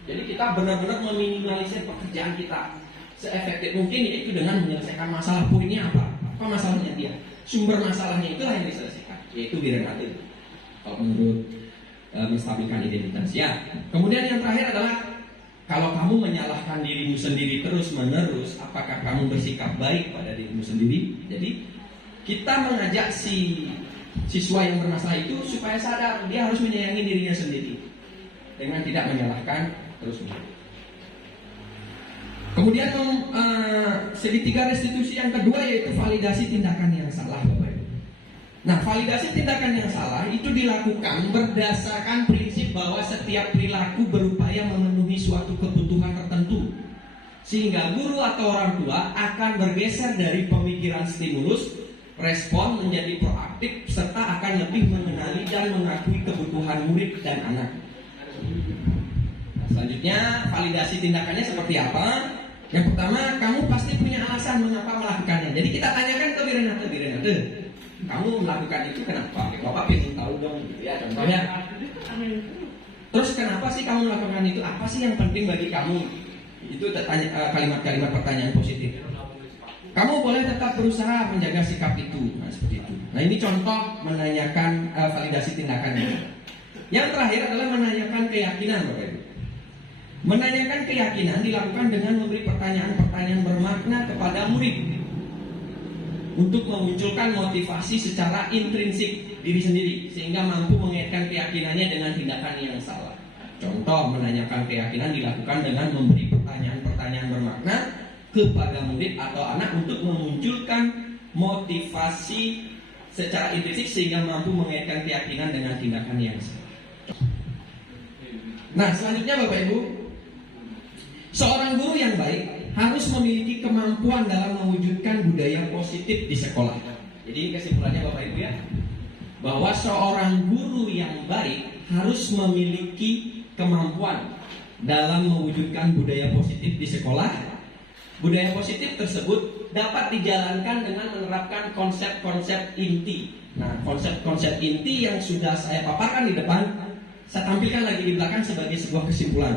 jadi kita benar-benar meminimalisir pekerjaan kita seefektif mungkin, yaitu dengan menyelesaikan masalah. Poinnya apa masalahnya dia? Sumber masalahnya itulah yang diselesaikan, yaitu Wiranate kalau menurut menstabilkan identitas ya. Kemudian yang terakhir adalah kalau kamu menyalahkan dirimu sendiri terus-menerus, apakah kamu bersikap baik pada dirimu sendiri? Jadi kita mengajak si siswa yang bermasalah itu supaya sadar dia harus menyayangi dirinya sendiri dengan tidak menyalahkan terus-menerus. Kemudian segitiga restitusi yang kedua yaitu validasi tindakan yang salah, Bapak Ibu. Nah, validasi tindakan yang salah itu dilakukan berdasarkan prinsip bahwa setiap perilaku berupaya memenuhi suatu kebutuhan tertentu, sehingga guru atau orang tua akan bergeser dari pemikiran stimulus respon menjadi proaktif serta akan lebih mengenali dan mengakui kebutuhan murid dan anak. Nah, selanjutnya validasi tindakannya seperti apa? Yang pertama, kamu pasti punya alasan mengapa melakukannya. Jadi kita tanyakan ke Wiranate, kamu melakukan itu kenapa? Bapak ingin tahu dong gitu ya, contohnya. Terus kenapa sih kamu melakukan itu? Apa sih yang penting bagi kamu? Itu kalimat-kalimat pertanyaan positif. Kamu boleh tetap berusaha menjaga sikap itu. Nah, seperti itu. Nah, ini contoh menanyakan validasi tindakannya. Yang terakhir adalah menanyakan keyakinan, Bapak Ibu. Menanyakan keyakinan dilakukan dengan memberi pertanyaan-pertanyaan bermakna kepada murid untuk memunculkan motivasi secara intrinsik diri sendiri sehingga mampu mengaitkan keyakinannya dengan tindakan yang salah. Contoh menanyakan keyakinan dilakukan dengan memberi pertanyaan-pertanyaan bermakna kepada murid atau anak untuk memunculkan motivasi secara intrinsik sehingga mampu mengaitkan keyakinan dengan tindakan yang salah. Nah, selanjutnya Bapak Ibu, seorang guru yang baik harus memiliki kemampuan dalam mewujudkan budaya positif di sekolah. Jadi kesimpulannya Bapak Ibu ya, bahwa seorang guru yang baik harus memiliki kemampuan dalam mewujudkan budaya positif di sekolah. Budaya positif tersebut dapat dijalankan dengan menerapkan konsep-konsep inti. Nah, konsep-konsep inti yang sudah saya paparkan di depan, saya tampilkan lagi di belakang sebagai sebuah kesimpulan.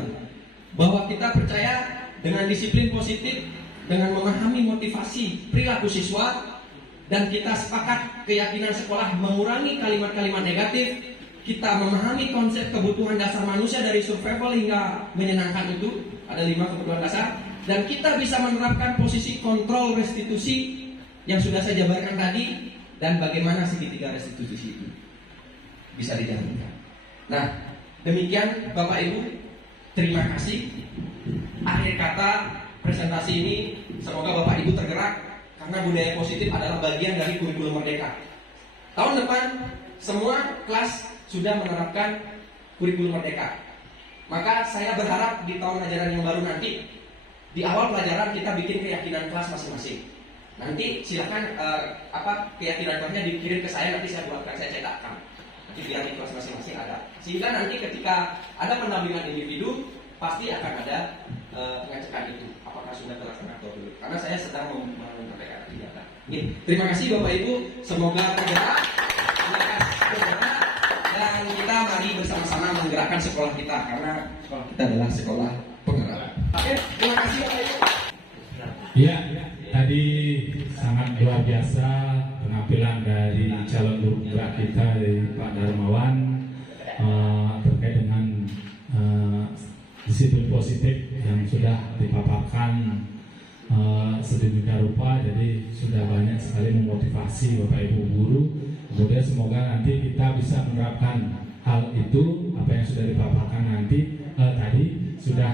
Bahwa kita percaya dengan disiplin positif, dengan memahami motivasi perilaku siswa, dan kita sepakat keyakinan sekolah mengurangi kalimat-kalimat negatif, kita memahami konsep kebutuhan dasar manusia dari survival hingga menyenangkan itu, ada 5 kebutuhan dasar, dan kita bisa menerapkan posisi kontrol restitusi yang sudah saya jabarkan tadi, dan bagaimana segitiga restitusi itu bisa dijalankan. Nah, demikian Bapak Ibu, terima kasih. Akhir kata presentasi ini, semoga Bapak Ibu tergerak, karena budaya positif adalah bagian dari kurikulum Merdeka. Tahun depan semua kelas sudah menerapkan kurikulum Merdeka. Maka saya berharap di tahun ajaran yang baru nanti, di awal pelajaran kita bikin keyakinan kelas masing-masing. Nanti silakan keyakinan kelasnya dikirim ke saya, nanti saya buatkan, saya cetakkan. Nanti biar di kelas masing-masing ada. Sehingga nanti ketika ada pendampingan individu, pasti akan ada pengecekan itu, apakah sudah terlaksana atau belum. Karena saya sedang menyampaikan kegiatan. Terima kasih Bapak Ibu, semoga tergerak, dan kita mari bersama-sama menggerakkan sekolah kita, karena sekolah kita adalah sekolah penggerak. Oke, terima kasih Bapak Ibu. Ya, tadi sangat luar biasa penampilan dari calon guru penggerak kita, dari Pak Darmawan, terkait dengan disiplin positif yang sudah dipaparkan sedemikian rupa. Jadi sudah banyak sekali memotivasi Bapak Ibu guru. Kemudian semoga nanti kita bisa menerapkan hal itu, apa yang sudah dipaparkan nanti tadi sudah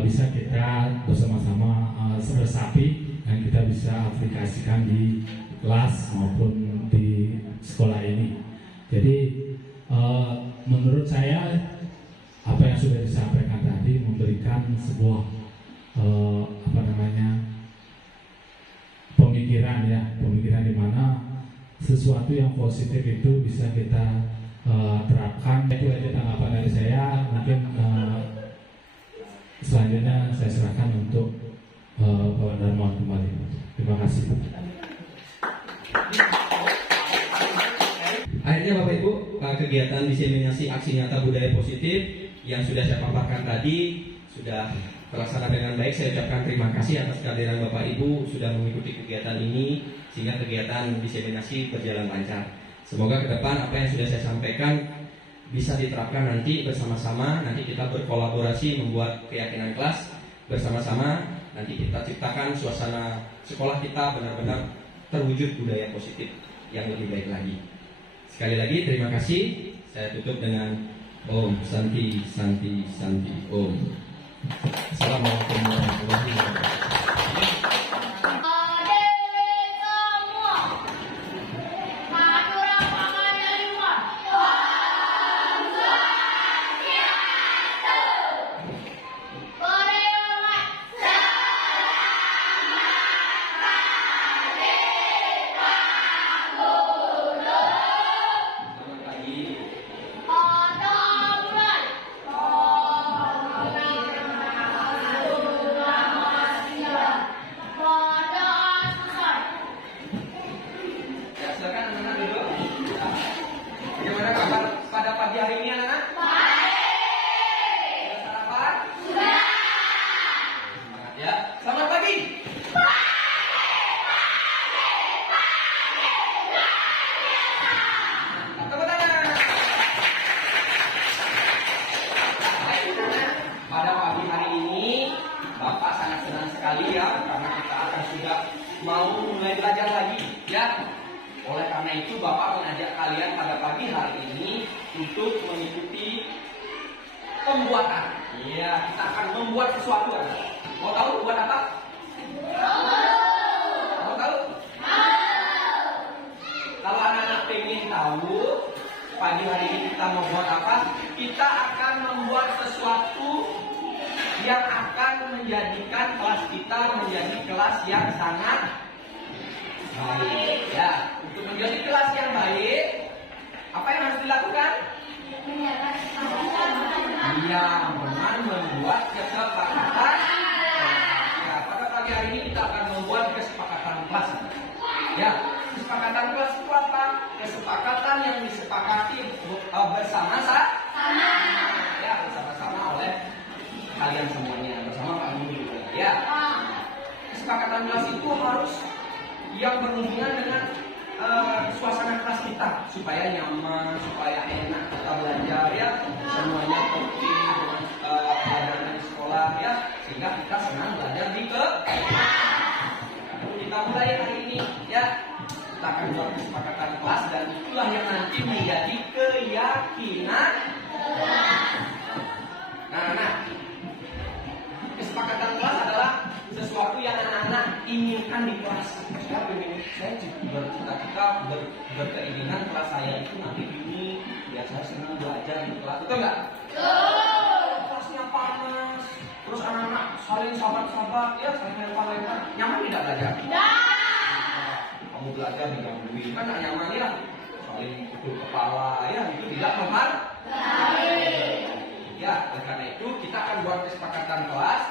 bisa kita bersama-sama resapi dan kita bisa aplikasikan di kelas maupun di sekolah ini. Jadi menurut saya apa yang sudah disampaikan tadi memberikan sebuah pemikiran di mana sesuatu yang positif itu bisa kita terapkan. Itu aja tanggapan dari saya. Mungkin selanjutnya saya serahkan untuk Pak Darmawan kembali. Terima kasih. Akhirnya Bapak Ibu, kegiatan diseminasi aksi nyata budaya positif yang sudah saya paparkan tadi sudah terlaksana dengan baik. Saya ucapkan terima kasih atas kehadiran Bapak Ibu sudah mengikuti kegiatan ini, sehingga kegiatan diseminasi berjalan lancar. Semoga ke depan apa yang sudah saya sampaikan bisa diterapkan nanti bersama-sama. Nanti kita berkolaborasi membuat keyakinan kelas bersama-sama. Nanti kita ciptakan suasana sekolah kita benar-benar terwujud budaya positif yang lebih baik lagi. Sekali lagi terima kasih. Saya tutup dengan Om Santi Santi Santi Om. Assalamualaikum warahmatullahi wabarakatuh. Mau mulai belajar lagi, ya. Oleh karena itu Bapak mengajak kalian pada pagi hari ini untuk mengikuti pembuatan. Iya, kita akan membuat sesuatu. Mau tahu buat apa? Mau tahu? Kalau anak-anak pengen tahu pagi hari ini kita mau buat apa, kita akan membuat sesuatu yang akan menjadikan kelas kita menjadi kelas yang sangat baik. Ya, untuk menjadi kelas yang baik, apa yang harus dilakukan? Iya, dengan membuat kesepakatan. Ya, pada pagi hari ini kita akan membuat kesepakatan kelas. Ya, kesepakatan kelas itu apa? Kesepakatan yang disepakati bersama-sama. Ya, bersama-sama oleh kalian semuanya, bersama Pak Guru juga. Ya. Kesepakatan kelas itu harus yang berhubungan dengan suasana kelas kita supaya nyaman, supaya enak kita belajar ya, semuanya oke dengan pelajaran di sekolah ya, sehingga kita senang belajar di kita mulai hari ini ya, kita akan buat kesepakatan kelas dan itulah yang nanti menjadi keyakinan. Nah, kesepakatan kelas adalah sesuatu yang anak-anak inginkan di kelas. Saya bercita-cita berkeinginan kelas saya itu nanti ini biar saya senang belajar di kelas, betul nggak? Kelasnya panas, terus anak-anak saling sahabat-sahabat, ya saling lempar-lempar, nyaman tidak belajar? Kamu belajar digangguin, kan nggak nyaman ya? Saling pukul kepala, ya itu tidak mempan. Ya, oleh karena itu kita akan buat kesepakatan kelas.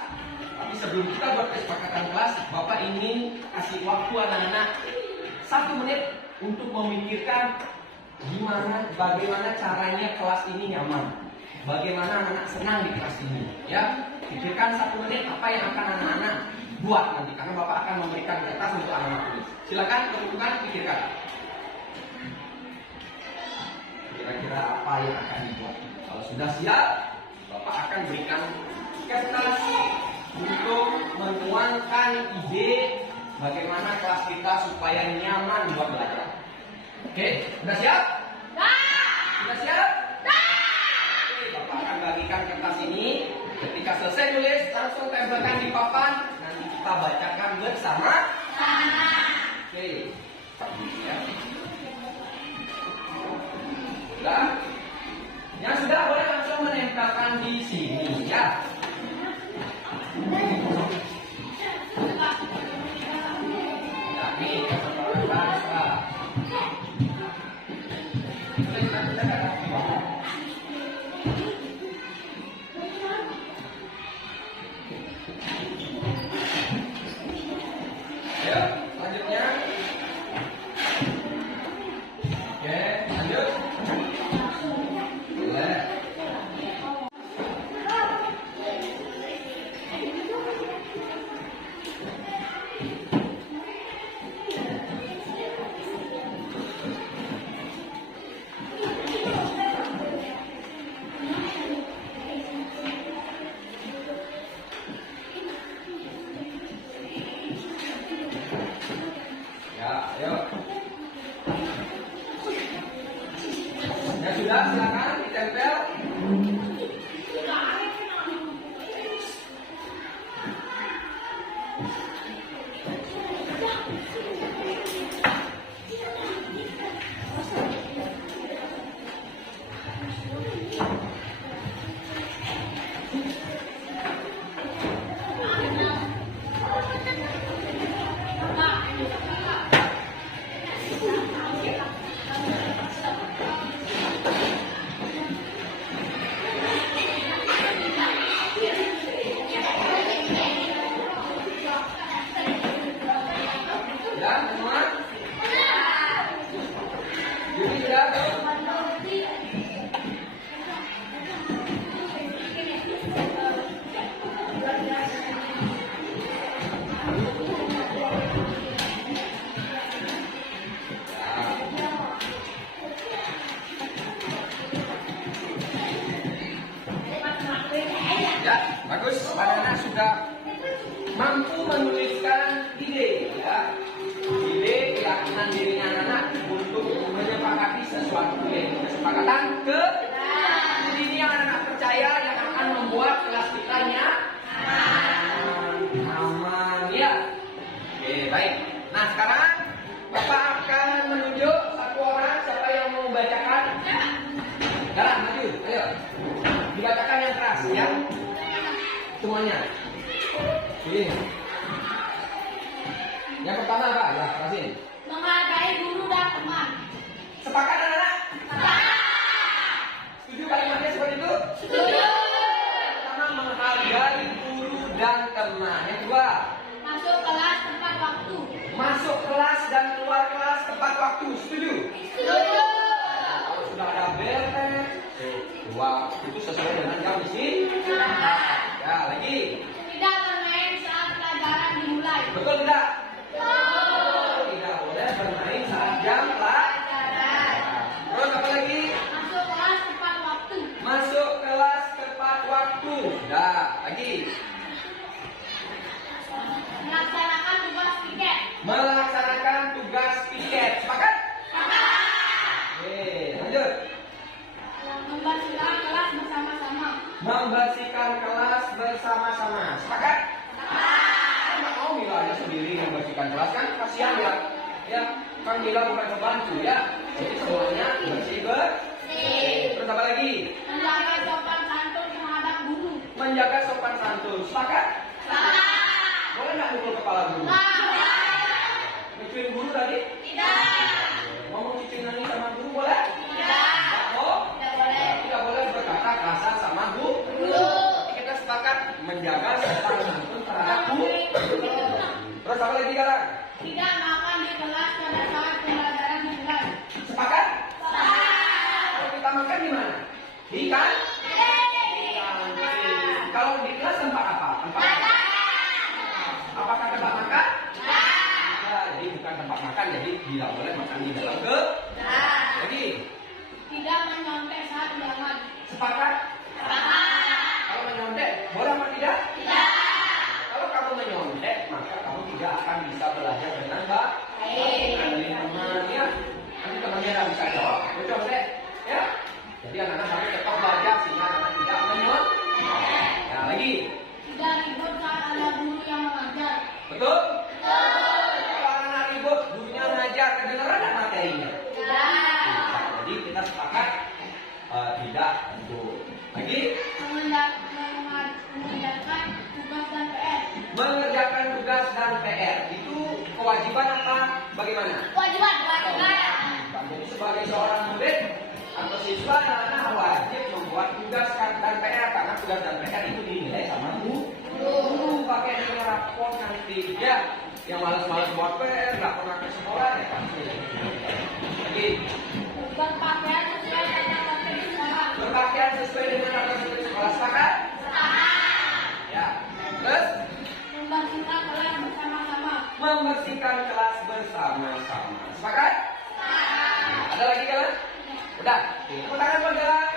Tapi sebelum kita buat kesepakatan kelas, Bapak ingin kasih waktu anak-anak 1 menit untuk memikirkan bagaimana caranya kelas ini nyaman, bagaimana anak-anak senang di kelas ini. Ya, pikirkan 1 menit apa yang akan anak-anak buat nanti, karena Bapak akan memberikan kertas untuk anak-anak tulis. Silakan teman-teman pikirkan. Kira-kira apa yang akan dibuat? Kalau sudah siap, Bapak akan berikan kertas untuk menuangkan ide bagaimana kelas kita supaya nyaman buat belajar. Oke, sudah siap? Sudah siap? Oke, Bapak akan bagikan kertas ini. Ketika selesai tulis, langsung tempelkan di papan. Nanti kita bacakan bersama. Oke. Ya. Sudah? Yang sudah boleh langsung menempelkan di sini ya. Sudah, silakan ditempel. Bagus, anak-anak sudah mampu menuliskan ide, ya. Ide keyakinan dirinya anak-anak untuk menyepakati sesuatu, yaitu kesepakatan ini yang anak-anak percaya yang akan membuat kelas kita aman, ya. Oke, baik. Nah, sekarang Bapak akan menunjuk satu orang, siapa yang mau membacakan? Jalan, maju, ayo. Dibacakan yang keras, ya. Semuanya. Pilih. Yang pertama apa? Ya, kasih. Menghargai guru dan teman. Sepakat anak-anak? Setuju kalimatnya seperti itu? Setuju. Pertama, menghargai guru dan teman. Yang kedua, Masuk kelas tepat waktu. masuk kelas dan keluar kelas tepat waktu. Setuju? Setuju. Kalau sudah ada bel, waktu itu sesuai dengan jam isi. Ya, lagi. Tidak bermain saat pelajaran dimulai. Betul tidak? Tidak boleh bermain saat jam pelajaran. Terus apa lagi? Masuk kelas tepat waktu. Masuk kelas tepat waktu. Dah, lagi. Melaksanakan tugas piket. Melaksanakan tugas piket. Sepakat? Oke, lanjut. Membersihkan kelas bersama-sama. Membersihkan kelas bersama-sama. Sepakat? Nggak mau Mila aja sendiri membersihkan kelas kan? Kasihan ya. Ya, kan Mila bukan pembantu ya. Jadi semuanya bersih. Terus apa lagi? Menjaga sopan santun terhadap guru. Menjaga sopan santun. Sepakat? Boleh nggak mukul kepala guru? Ngikutin guru tadi? Ngomong cicing nangis sama guru boleh? Nggak mau? Tidak boleh berkata kasar sama guru. Kita sepakat menjaga sopan santun terhadap guru. Terus apa lagi sekarang? Tidak makan di kelas pada saat pelajaran dimulai. Sepakat? Kalau kita makan di mana? Di kan? Kalau di kelas tempat apa? Tempat apa? Apakah tempat makan? Ya, jadi bukan tempat makan, jadi tidak boleh makan di dalam ke. Jadi Tidak menyontek saat belajar. sepakat? Kalau menyontek, boleh apa tidak? Kalau kamu menyontek, maka kamu tidak akan bisa belajar dengan baik. Ada temannya, nanti temannya tidak bisa jawab. Aku contek, ya. Jadi anak-anak harus tetap belajar sehingga anak tidak menyontek. Ya, lagi. Tidak ribut saat ada guru yang mengajar. Betul? Kalau anak ribut, gurunya mengajar, kedengeran nggak materinya? Jadi kita sepakat tidak betul. Lagi, Mengerjakan tugas dan PR. mengerjakan tugas dan PR itu kewajiban apa? Bagaimana? Kewajiban. Jadi sebagai seorang murid atau siswa, anak-anak wajib membuat tugas dan PR karena tugas dan PR itu dinilai sama guru. Pakai nilai rapor nanti ya. Yang malas-malas buat PR, nggak pernah ke sekolah ya pasti. Lagi, Berpakaian sesuai dengan konsep sekolah. berpakaian sesuai dengan apa yang di sekolah. Sepakat? Ya. Terus Membersihkan kelas bersama-sama. membersihkan kelas bersama-sama. Sepakat? Ada lagi kan? Udah. Tepuk tangan buat jalan.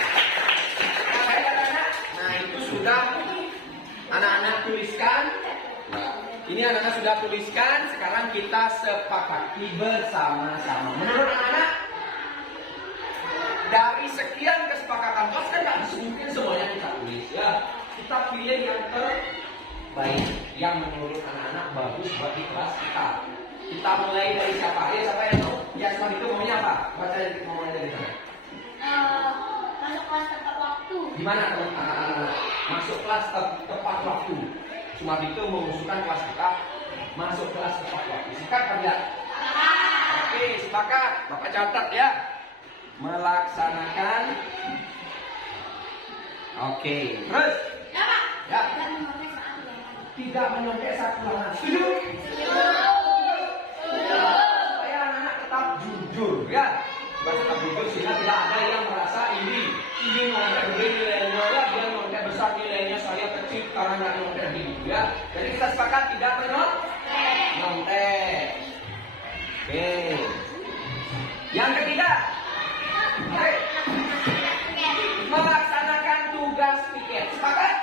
Nah, baik anak-anak. Nah, itu sudah anak-anak tuliskan. Nah, ini anak-anak sudah tuliskan. Sekarang kita sepakati bersama-sama. Menurut anak-anak, dari sekian kesepakatan kelas kan nggak mungkin semuanya kita tulis ya. Kita pilih yang terbaik, yang menurut anak-anak bagus buat di kelas kita. Kita mulai dari siapa? Ayo siapa yang mau? Yasman itu maunya apa? Baca yang mau mulai dari sana. Masuk kelas tepat waktu. Gimana teman anak-anak? Masuk kelas tepat waktu. Cuma itu mengusulkan kelas kita masuk kelas tepat waktu. Sepakat kan ya? Oke, sepakat. Bapak catat ya. Melaksanakan. Oke, terus. Ya. Dan memakai saat belajar. Tidak menyontek saat pulang. Setuju? Supaya anak-anak tetap jujur ya. Supaya tetap jujur sehingga tidak ada yang merasa ini nyontek gede nilainya ya, dia nyontek besar nilainya, saya kecil karena nggak nyontek gitu ya. Jadi kita sepakat tidak menyontek. Oke. Yang ketiga, oke, melaksanakan tugas piket. Sepakat?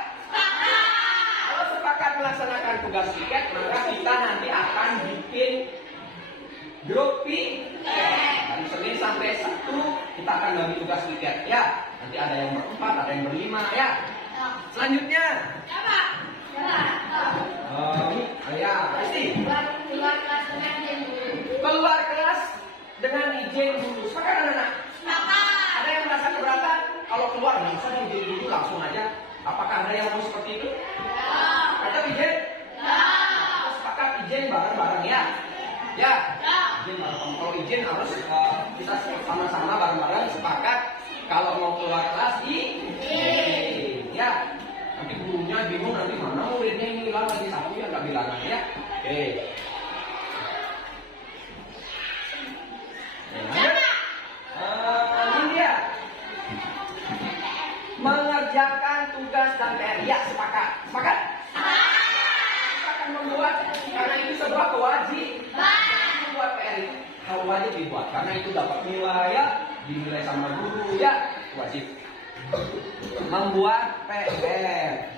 Kalau sepakat melaksanakan tugas piket, maka kita nanti akan bikin grup piket. Dari Senin sampai Sabtu kita akan bagi tugas piket ya. Nanti ada yang berempat, ada yang berlima ya. Selanjutnya, ya pasti Keluar kelas dengan izin guru. keluar kelas dengan izin guru. Sepakat anak-anak? Ada yang merasa keberatan? Kalau keluar nggak usah izin dulu langsung aja. Apakah ada yang mau seperti itu? Atau izin? Kita sepakat izin bareng-bareng ya. Ya. mungkin harus kita sama-sama bareng-bareng sepakat kalau mau keluar kelas ya. Nanti gurunya bingung, nanti mana muridnya ini bilang lagi satu ya nggak bilang ya. Oke. Ini dia mengerjakan tugas dan PR. Ya, sepakat. Sepakat? Kita akan membuat, karena itu sebuah kewajiban. Membuat PR itu kalau wajib dibuat, karena itu dapat nilai ya, dinilai sama guru ya, wajib. Membuat PR.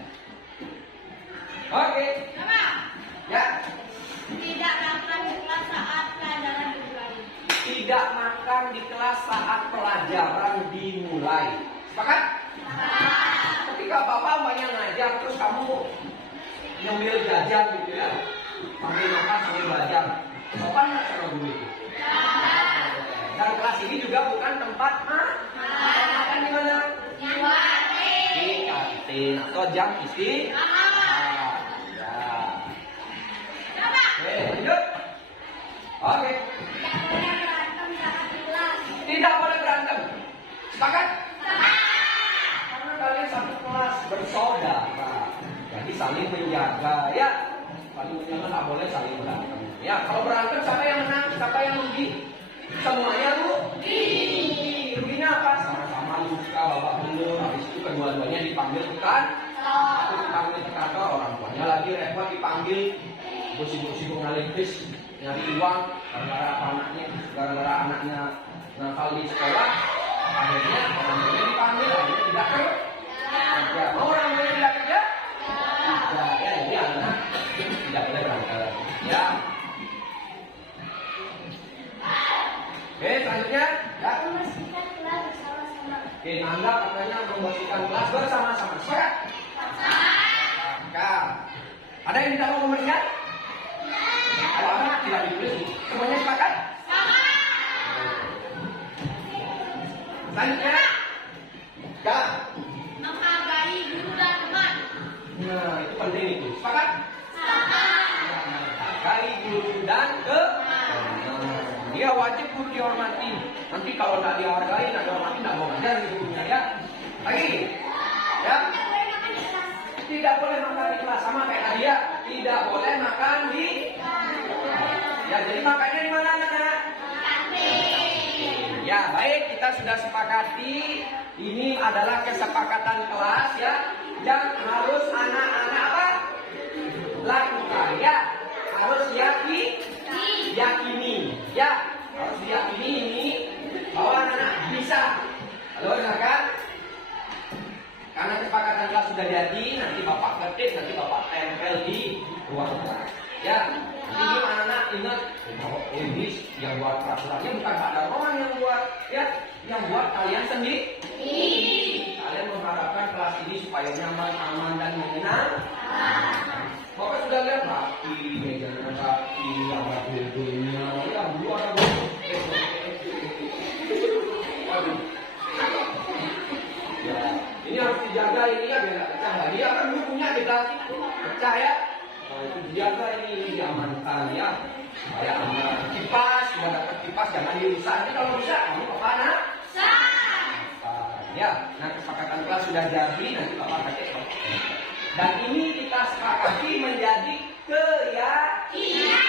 Oke. Ya. Tidak makan di kelas saat pelajaran dimulai. Tidak makan di kelas saat pelajaran dimulai. Sepakat? Ketika bapak banyak ngajar terus kamu nyemil jajan gitu ya, sambil makan sambil belajar, bapak nggak sama guru itu. Dan kelas ini juga bukan tempat makan di mana? Di kantin atau jam istirahat. Oke, lanjut. Oke. Tidak boleh berantem. Sepakat? Karena kalian satu kelas bersaudara, jadi saling menjaga ya. Saling menjaga, tak boleh saling berantem. Ya, kalau berantem siapa yang menang, siapa yang rugi? Semuanya rugi. Ruginya apa? Sama-sama luka, babak belur. Habis itu kedua-duanya dipanggil ke kantor. Aku dipanggil ke kantor, orang tuanya lagi repot dipanggil. Sibuk-sibuk ngalintis nyari uang gara-gara anaknya nakal di sekolah, akhirnya orang tuanya dipanggil, akhirnya tidak kerja. Mau orang tuanya tidak kerja? Tidak, ya jadi anak tidak boleh berangkat. Ya. Oke, selanjutnya ya. Membersihkan kelas bersama-sama. Oke, Anda katanya membersihkan kelas bersama-sama. Sepakat? Sepakat. Ada yang tidak mau membersihkan? Kalau anak tidak ditulis, semuanya sepakat? Selanjutnya, ya. Menghargai guru dan teman. Nah, itu penting itu. Sepakat? Menghargai guru dan teman. Dia wajib guru dihormati. Nanti kalau tidak dihargai, tidak dihormati, tidak mau ngajar gurunya ya. Lagi, ya. Tidak boleh makan di kelas, sama kayak tadi ya. Tidak boleh makan di. Ya, jadi makannya di mana anak? Ya, baik, kita sudah sepakati. Ini adalah kesepakatan kelas ya, yang harus anak-anak apa? Lakukan ya. Harus yakini. Ya, harus diyakini ini bahwa anak-anak bisa. Halo, kan? Karena kesepakatan kelas sudah jadi, nanti bapak ketik, nanti bapak tempel di ruang kelas. Ya, ini anak-anak ingat, ini yang buat peraturannya bukan Pak Darmawan yang buat, ya, yang buat kalian sendiri. Kalian mengharapkan kelas ini supaya nyaman, aman dan menyenangkan. Bapak sudah lihat rapi, mejanya rapi, ada bukunya, ya dulu ada buku. Waduh. Ya, ini harus dijaga ini ya biar nggak pecah. Dia kan bukunya kita pecah ya. Nah, itu dijaga ini diamankan ya. Supaya aman. Kipas, sudah dapat kipas jangan dirusak. Ini kalau bisa kamu ke mana? Ya, nah kesepakatan kelas sudah jadi, nanti bapak pakai. Dan ini kita sepakati menjadi keyakinan.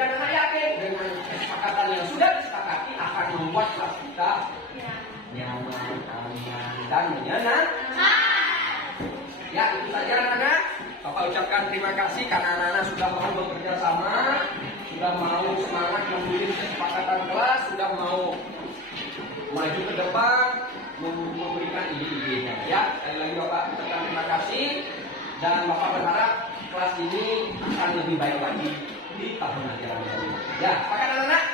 Jangan yakin dengan kesepakatan yang sudah disepakati akan membuat kelas kita nyaman, aman, dan menyenangkan. Ya, itu saja anak-anak. Bapak ucapkan terima kasih karena anak-anak sudah mau bekerja sama, sudah mau semangat membuat kesepakatan kelas, sudah mau maju ke depan, memberikan ide-idenya. Ya, sekali lagi Bapak ucapkan terima kasih dan Bapak berharap kelas ini akan lebih baik lagi di tahun ajaran baru. Ya, sepakat anak-anak?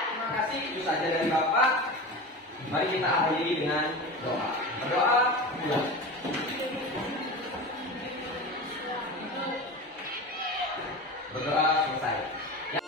Terima kasih, itu saja dari Bapak. Mari kita akhiri dengan doa. Berdoa, pulang. Berdoa selesai. Ya.